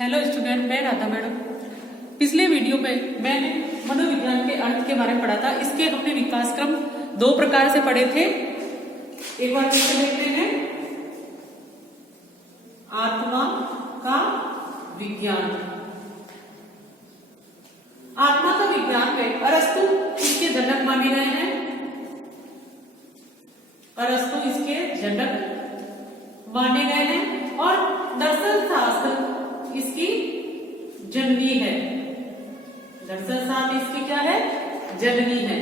Hello student, मैं Radha madam. पिछले video में मैंने मनोविज्ञान के अर्थ के बारे में पढ़ा था। इसके हमने विकास क्रम दो प्रकार से पढ़े थे। एक बार फिर से देखते हैं, आत्मा का विज्ञान। आत्मा का विज्ञान में अरस्तु इसके जनक माने गए हैं। अरस्तु इसके जनक माने गए हैं और दर्शन शास्त्र इसकी जननी है। दर्शन शास्त्र इसकी क्या है? जननी है।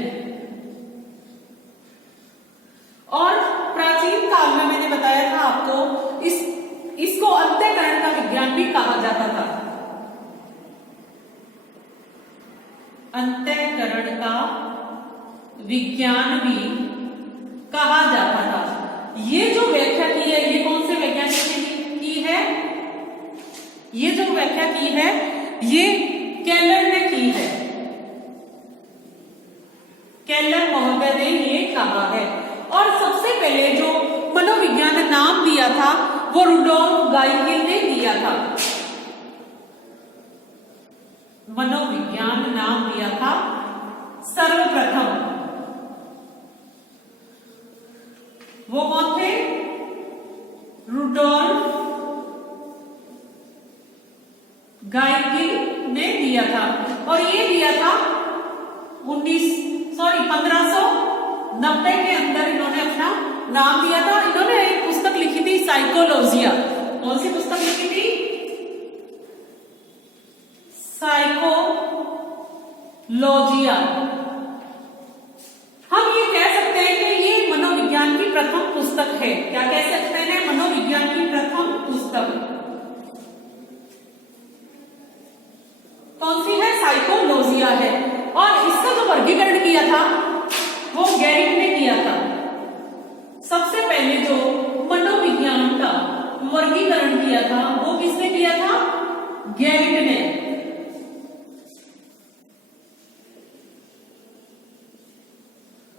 और प्राचीन काल में मैंने बताया था आपको, इसको अंतःकरण का विज्ञान भी कहा जाता था। अंतःकरण का विज्ञान भी कहा जाता था। ये जो व्याख्या की है, ये कौन से वैज्ञानिक ने की है? ये जो व्याख्या की है, ये केलर ने की है। केलर महोदय ने ये कहा है। और सबसे पहले जो मनोविज्ञान नाम दिया था वो रुडोल्फ गाइकिल ने दिया था। मनोविज्ञान नाम दिया था सर्वप्रथम। वो कौन थे? रुडोल्फ गाइकिल ने दिया था। और ये दिया था 1590 के अंदर इन्होंने अपना नाम दिया था। इन्होंने एक पुस्तक लिखी थी, साइकोलॉजिया। कौन सी पुस्तक लिखी थी? साइकोलॉजिया। हम ये कह सकते हैं कि ये मनोविज्ञान की प्रथम पुस्तक है। क्या कह सकते हैं? मनोविज्ञान की प्रथम पुस्तक कौन सी है? साइकोलॉजिया है। और इसका जो वर्गीकरण किया था वो गैरिट ने किया था। सबसे पहले जो मनोविज्ञान का वर्गीकरण किया था वो किसने किया था? गैरिट ने।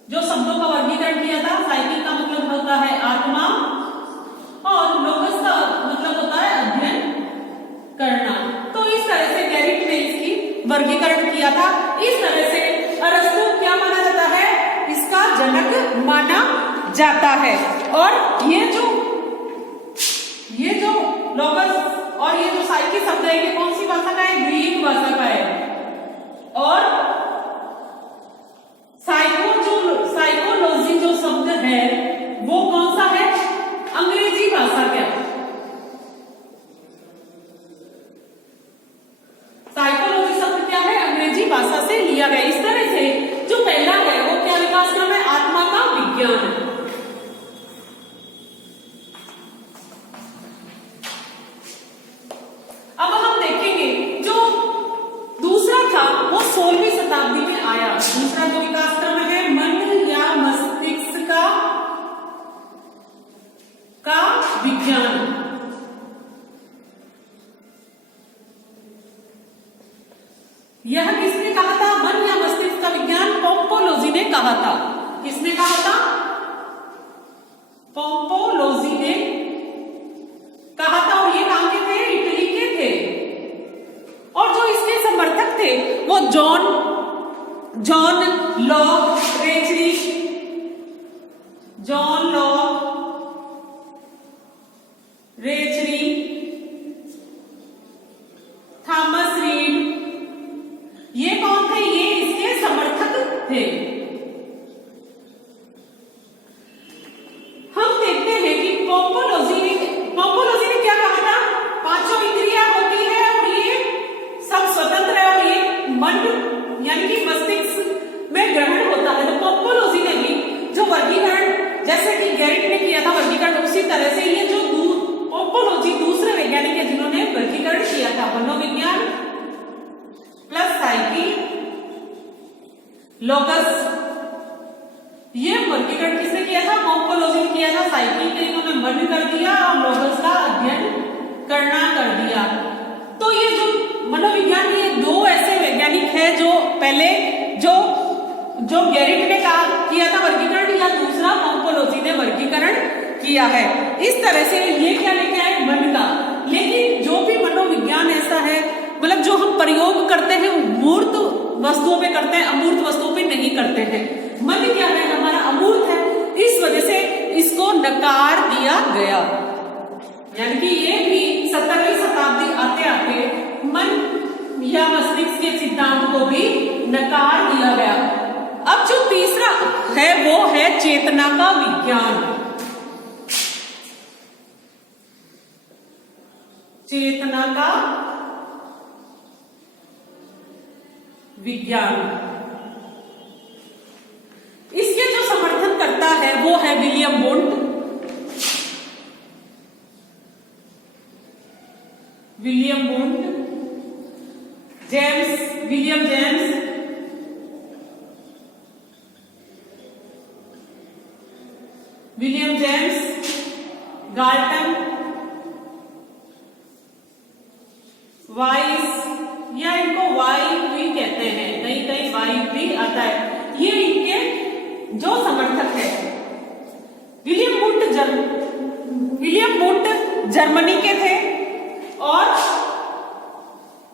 जो शब्दों का वर्गीकरण किया था, साइकिल का मतलब होता है आत्मा और लोकस का मतलब होता है अध्ययन करना। तो इस तरह से गैरिट ने इसकी वर्गीकरण किया था। इस तरह से अरस्तु क्या माना जाता है? इसका जनक माना जाता है। और ये जो लोकस और ये जो साइकी शब्द है, ये कौन सी भाषा का है? ग्रीक भाषा का है। और साइकोलॉजी जो शब्द है वो कौन सा है? अंग्रेजी भाषा का। साइकोलॉजी शब्द क्या है? अंग्रेजी भाषा से लिया गया। इस तरह से जो पहला है वो क्या विकास क्रम है? आत्मा का विज्ञान। अब हम देखेंगे जो दूसरा था वो 16वीं शताब्दी में आया। दूसरा जो विकास क्रम है, मन या मस्तिष्क का विज्ञान। यह किसने कहा था? मन या मस्तिष्क का विज्ञान पोम्पोलोजी ने कहा था। किसने कहा था? पोम्पोलोजी ने कहा था। और ये कहां के थे? इटली के थे। और जो इसके समर्थक थे वो जॉन लॉक रेचरी, जॉन लॉक रेचरी, थॉमस रीड, ये कौन थे? ये इसके समर्थक थे। हम देखते हैं कि पोम्पोलोजी ने क्या कहा था? पांचों इंद्रियां होती है और ये सब स्वतंत्र है और ये मन यानी कि मस्तिष्क में ग्रहण होता है। तो पोम्पोलोजी ने भी जो वर्गीकरण, जैसे कि गैरिट ने किया था वर्गीकरण, उसी तरह से ये जो पोम्पोलोजी दूसरे वैज्ञानिक है जिन्होंने वर्गीकरण किया था मनोविज्ञान प्लस साइकी लोकस। ये वर्गीकरण किसने किया था? पोम्पोलोजी ने किया था। साइकी के इन्होंने मन कर दिया और लोकस का अध्ययन करना कर दिया। तो ये जो मनोविज्ञान, ये दो ऐसे वैज्ञानिक है जो पहले जो गैरिट ने किया था वर्गीकरण, या दूसरा पोम्पोलोजी ने वर्गीकरण किया है। इस तरह से ये क्या लेके आए? मन का। लेकिन जो भी मनोविज्ञान ऐसा है, मतलब जो हम प्रयोग करते हैं वो मूर्त वस्तुओं पे करते हैं, अमूर्त वस्तुओं पे नहीं करते हैं। मन क्या है, हमारा अमूर्त है, इस वजह से इसको नकार दिया गया। यानी कि ये भी 17वीं शताब्दी आते आते मन या मस्तिष्क के सिद्धांत को भी नकार दिया गया। अब जो तीसरा है वो है चेतना का विज्ञान। चेतना का विज्ञान, इसके जो समर्थन करता है वो है William Wundt. William Wundt, William James, Galton, vice, या इनको वाइट भी कहते हैं, कहीं कहीं वाइट भी आता है, ये इनके जो समर्थक है। विलियम वुंट जर्मनी के थे और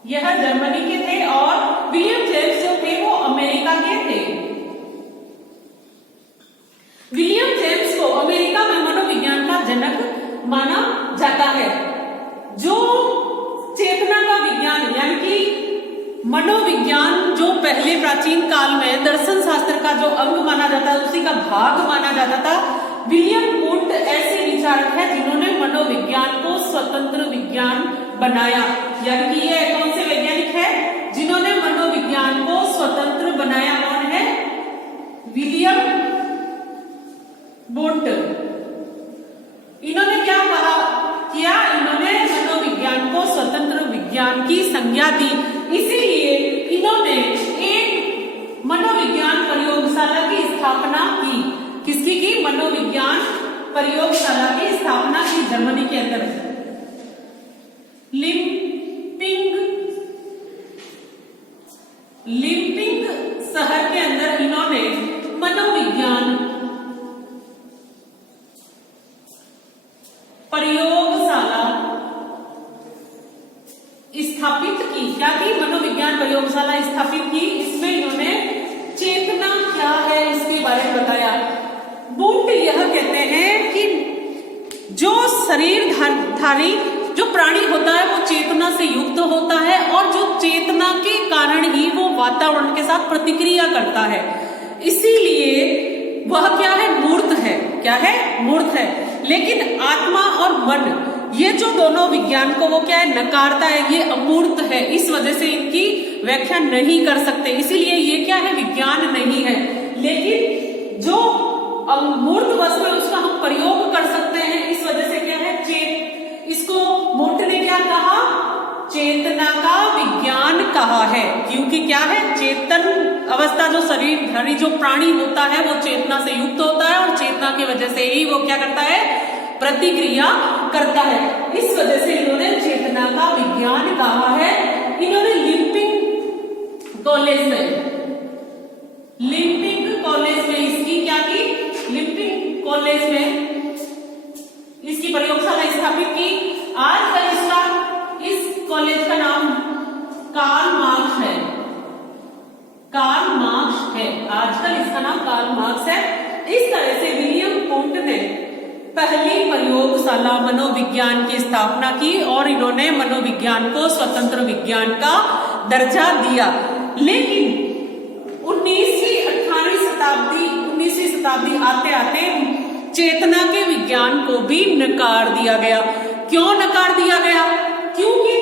यह जर्मनी के थे, और विलियम जेम्स जो थे वो अमेरिका के थे। विलियम जेम्स को अमेरिका में मनोविज्ञान का जनक माना जाता है। जो चेतना का विज्ञान यानी कि मनोविज्ञान जो पहले प्राचीन काल में दर्शन शास्त्र का जो अंग माना जाता है, उसी का भाग माना जाता था, विलियम वुंट ऐसे विचारक है जिन्होंने मनोविज्ञान को स्वतंत्र विज्ञान बनाया। यानी कि ये कौन से वैज्ञानिक है जिन्होंने मनोविज्ञान को स्वतंत्र बनाया? कौन है? William Wundt. इन्होंने क्या किया? इन्होंने मनोविज्ञान को स्वतंत्र विज्ञान की संज्ञा दी। इसीलिए इन्होंने एक मनोविज्ञान प्रयोगशाला की स्थापना की। किसकी की? मनोविज्ञान प्रयोगशाला की स्थापना की जर्मनी के अंदर। लिम्पिंग शहर के अंदर इन्होंने मनोविज्ञान प्रयोगशाला स्थापित की। क्या की? मनोविज्ञान प्रयोगशाला स्थापित की। इसमें इन्होंने चेतना क्या है इसके बारे में बताया। वुंट यह कहते हैं कि जो शरीरधारी जो प्राणी होता है वो चेतना से युक्त होता है, और जो चेतना के कारण ही वो वातावरण के साथ प्रतिक्रिया करता है। इसीलिए वह क्या है? मूर्त है। क्या है? मूर्त है। लेकिन आत्मा और मन, ये जो दोनों विज्ञान को वो क्या है? नकारता है। ये अमूर्त है, इस वजह से इनकी व्याख्या नहीं कर सकते। इसीलिए ये क्या है? विज्ञान नहीं है। लेकिन जो अमूर्त वस्तु है उसका हम प्रयोग कर सकते हैं। इस वजह से क्या है? इसको वुंट ने क्या कहा? चेतना का विज्ञान कहा है। क्योंकि क्या है? चेतन अवस्था जो शरीरधारी जो प्राणी होता है वो चेतना से युक्त होता है, और चेतना की वजह से ही वो क्या करता है? प्रतिक्रिया करता है। इस वजह से इन्होंने चेतना का विज्ञान कहा है। इन्होंने लिम्पिंग कॉलेज में इसकी क्या की? लिम्पिंग कॉलेज में इसकी प्रयोगशाला स्थापित की। आजकल इस कॉलेज का नाम कार्ल मार्क्स है। आजकल इसका नाम कार्ल मार्क्स है। इस तरह से विलियम वुंट ने पहली प्रयोगशाला मनोविज्ञान की स्थापना की, और इन्होंने मनोविज्ञान को स्वतंत्र विज्ञान का दर्जा दिया। लेकिन 19वीं शताब्दी आते आते चेतना के विज्ञान को भी नकार दिया गया। क्यों नकार दिया गया? क्योंकि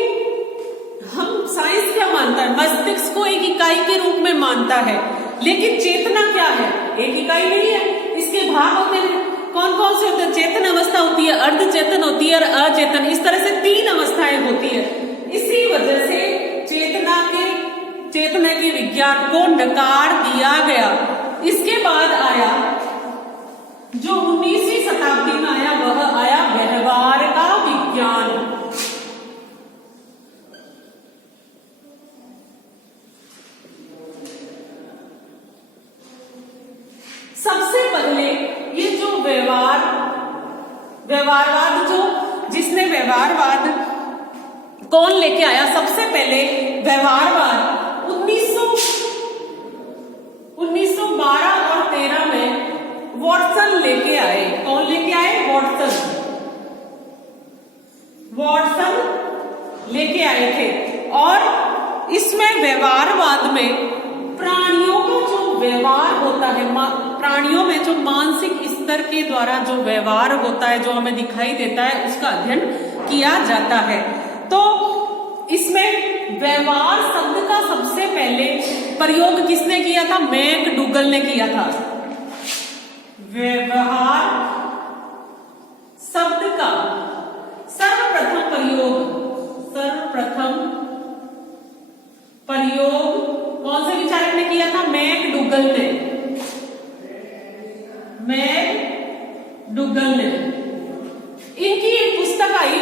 हम साइंस क्या मानता है? मस्तिष्क को एक इकाई के रूप में मानता है, लेकिन चेतना क्या है? एक इकाई नहीं है, इसके भाग होते हैं। कौन कौन से होते हैं? चेतन अवस्था होती है, अर्ध चेतन होती है और अचेतन। इस तरह से 3 अवस्थाएं होती है। इसी वजह से चेतना के विज्ञान को नकार दिया गया। इसके बाद आया जो 19वीं शताब्दी में आया, वह आया व्यवहार का विज्ञान। सबसे पहले ये जो व्यवहारवाद जिसने व्यवहारवाद कौन लेके आया सबसे पहले व्यवहारवाद? 1912 और 13 में वॉटसन लेके आए। कौन लेके आए? वॉटसन लेके आए थे। और इसमें व्यवहारवाद में प्राणियों का जो व्यवहार होता है, प्राणियों में जो मानसिक स्तर के द्वारा जो व्यवहार होता है, जो हमें दिखाई देता है, उसका अध्ययन किया जाता है। तो इसमें व्यवहार शब्द का सबसे पहले प्रयोग किसने किया था? मैकडूगल ने किया था। व्यवहार शब्द का सर्वप्रथम प्रयोग कौन से विचारक ने किया था? मैकडूगल ने। इनकी एक पुस्तक आई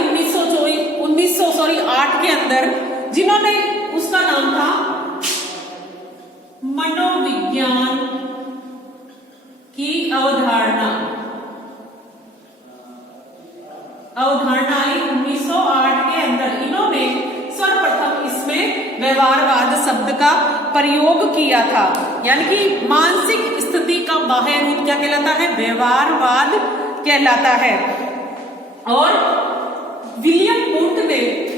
1908 के अंदर, जिन्होंने, उसका नाम था मनोविज्ञान की अवधारणा आई 1908 के अंदर। इन्होंने सर्वप्रथम इसमें व्यवहारवाद शब्द का प्रयोग किया था। यानी कि मानसिक स्थिति का बाह्य रूप क्या कहलाता है? व्यवहारवाद कहलाता है। और विलियम वुंट ने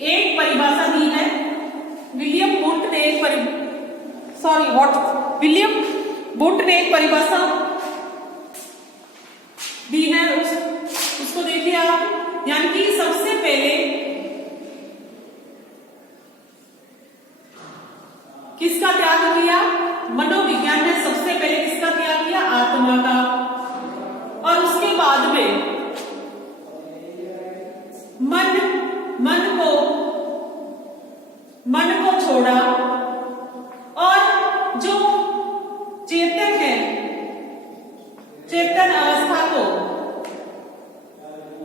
एक परिभाषा दी है। विलियम वुंट ने एक परिभाषा दी है। उसको देखिए आप। यानी कि सबसे पहले किसका त्याग किया? मनोविज्ञान ने सबसे पहले किसका त्याग किया? आत्मा का। और उसके बाद में मन को छोड़ा और जो चेतन है, चेतन अवस्था को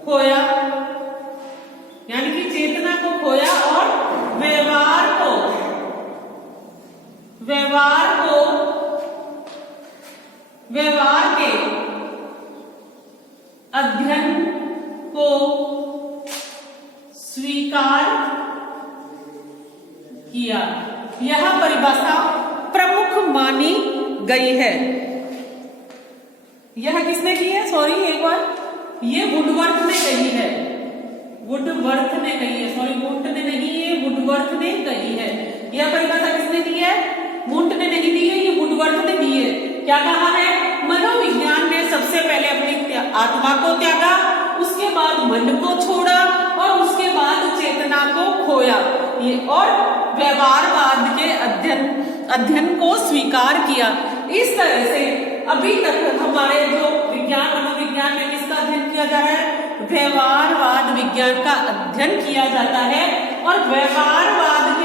खोया, यानी कि चेतना को खोया और व्यवहार के अध्ययन को स्वीकार किया। यह परिभाषा प्रमुख मानी गई है। यह किसने की है? सॉरी, एक बार, ये वुडवर्थ ने कही है। वुडवर्थ ने कही है, सॉरी, वुंट ने नहीं, ये वुडवर्थ ने कही है। यह परिभाषा किसने दी है? वुंट ने नहीं दी है, ये वुडवर्थ ने दी है। क्या कहा है? मनोविज्ञान ने सबसे पहले अपनी आत्मा को त्यागा, उसके बाद मन को छोड़ा और उसके बाद चेतना को खोया, ये, और व्यवहारवाद के अध्ययन को स्वीकार किया। इस तरह से अभी तक हमारे जो विज्ञान, मनोविज्ञान में किसका अध्ययन किया जा रहा है? व्यवहारवाद विज्ञान का अध्ययन किया जाता है। और व्यवहारवाद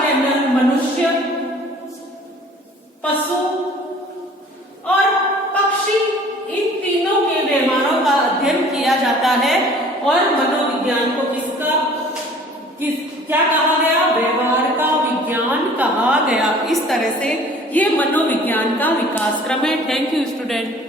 के अंदर मनुष्य, पशु और पक्षी, इन तीनों के व्यवहारों का अध्ययन किया जाता है। और मनोविज्ञान को क्या कहा गया? व्यवहार का विज्ञान कहा गया। इस तरह से ये मनोविज्ञान का विकास क्रम है। Thank you student.